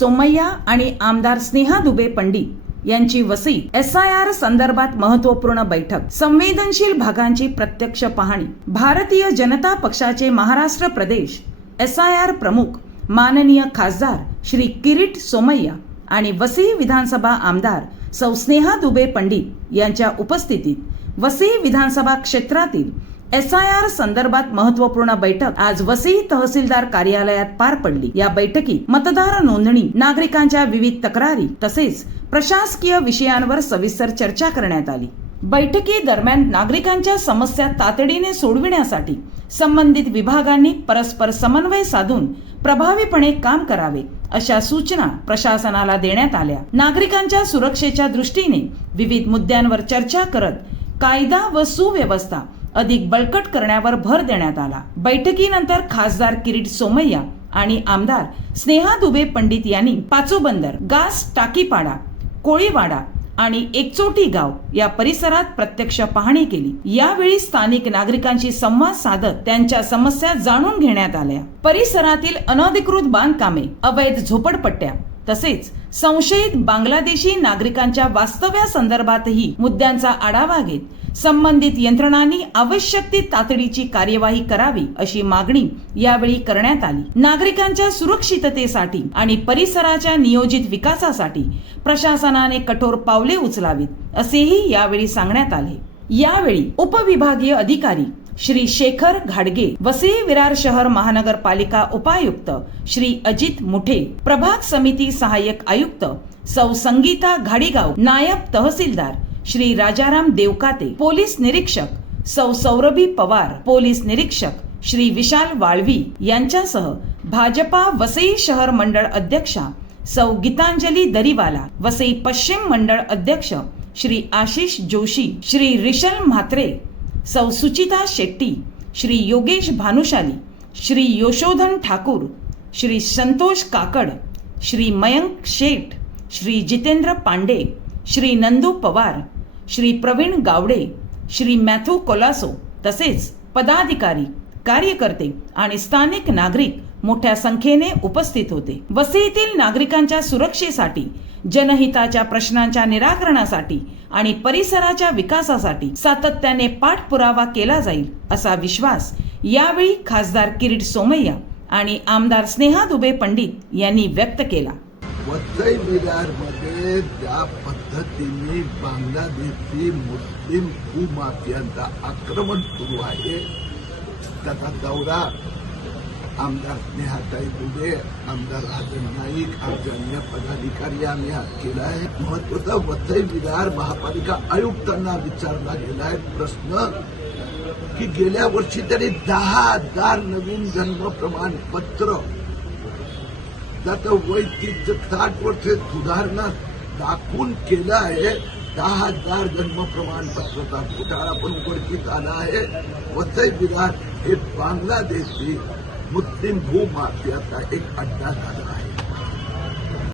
सोमय्या आणि आमदार स्नेहा दुबे पंडित यांची वसई SIR संदर्भात महत्त्वपूर्ण बैठक, संवेदनशील भागांची प्रत्यक्ष पाहणी। भारतीय जनता पक्षाचे महाराष्ट्र प्रदेश SIR प्रमुख माननीय खासदार श्री किरीट सोमय्या आणि वसई विधानसभा आमदार सौ स्नेहा दुबे पंडित यांच्या उपस्थितीत वसई विधानसभा क्षेत्रातील SIR संदर्भात महत्त्वपूर्ण बैठक आज वसई तहसीलदार कार्यालयात पार पडली। या बैठकीत मतदार नोंदणी, नागरिकांच्या विविध तक्रारी तसेच प्रशासकीय विषयांवर सविस्तर चर्चा करण्यात आली। बैठकी दरम्यान नागरिकांच्या समस्या तातडीने सोडविण्यासाठी संबंधित विभागांनी परस्पर समन्वय साधून प्रभावीपणे काम करावे अशा सूचना प्रशासनाला देण्यात आल्या। नागरिकांच्या सुरक्षेच्या दृष्टीने विविध मुद्द्यांवर चर्चा करत कायदा व सुव्यवस्था अधिक बळकट करण्यावर भर देण्यात आला। बैठकीनंतर खासदार किरीट सोमय्या आणि आमदार स्नेहा दुबे पंडित यांनी पाचोबंदर, गास टाकीपाडा, कोळीवाडा आणि एकचोटी गाव या परिसरात प्रत्यक्ष पाहणी केली। यावेळी स्थानिक नागरिकांशी संवाद साधत त्यांच्या समस्या जाणून घेण्यात आल्या। परिसरातील अनधिकृत बांधकामे, अवैध झोपडपट्ट्या तसेच संशयित बांगलादेशी नागरिकांच्या वास्तव्यासंदर्भातही मुद्द्यांचा आढावा घेत संबंधित यंत्रणांनी आवश्यक ती तातडीची कार्यवाही करावी अशी मागणी यावेळी करण्यात आली। नागरिकांच्या सुरक्षिततेसाठी आणि परिसराच्या नियोजित विकासासाठी प्रशासनाने कठोर पावले उचलावीत असेही यावेळी सांगण्यात आले। यावेळी उपविभागीय अधिकारी श्री शेखर घाडगे, वसई विरार शहर महानगरपालिका उपायुक्त श्री अजित मुठे, प्रभाग समिती सहाय्यक आयुक्त सौ संगीता घाडीगाव, नायब तहसीलदार श्री राजाराम देवकाते, पोलीस निरीक्षक सौ सौरभी पवार, पोलीस निरीक्षक श्री विशाल वाळवी यांच्यासह भाजपा वसई शहर मंडळ अध्यक्षा सौ गीतांजली दरीवाला, वसई पश्चिम मंडळ अध्यक्ष श्री आशिष जोशी, श्री रिशल म्हात्रे, सौ सुचिता शेट्टी, श्री योगेश भानुशाली, श्री यशोधन ठाकूर, श्री संतोष काकड, श्री मयंक शेठ, श्री जितेंद्र पांडे, श्री नंदू पवार, श्री प्रवीण गावडे, श्री मॅथ्यू कोलासो तसेच पदाधिकारी, कार्यकर्ते आणि स्थानिक नागरिक मोठ्या संख्येने उपस्थित होते। वसईतील नागरिकांच्या सुरक्षेसाठी, जनहिताच्या प्रश्नांच्या निराकरणासाठी आणि परिसराच्या विकासासाठी सातत्याने पाठपुरावा केला जाईल असा विश्वास यावेळी खासदार किरीट सोमय्या आणि आमदार स्नेहा दुबे पंडित यांनी व्यक्त केला। वसई विरारमध्ये ज्या पद्धतीने बांगलादेशी मुस्लिम भूमाफियांचा आक्रमण सुरू आहे त्याचा दौरा आमदार स्नेहाताई दुबे, आमदार राजन नाईक, आमचे अन्य पदाधिकारी आम्ही आज केला आहे। महत्वाचा वसई विरार महापालिका आयुक्तांना विचारला गेला आहे प्रश्न की गेल्या वर्षी तरी 10,000 नवीन जन्म प्रमाणपत्र त्याचं वय 60 वर्ष सुधारणा दाखवून केलं आहे। 10,000 जन्म प्रमाणपत्राचा घोटाळा पण उघडकीस आला आहे। वसई विरार हे बांगलादेशी मुस्लिम भूमाफियाचा एक अड्डा झाला आहे।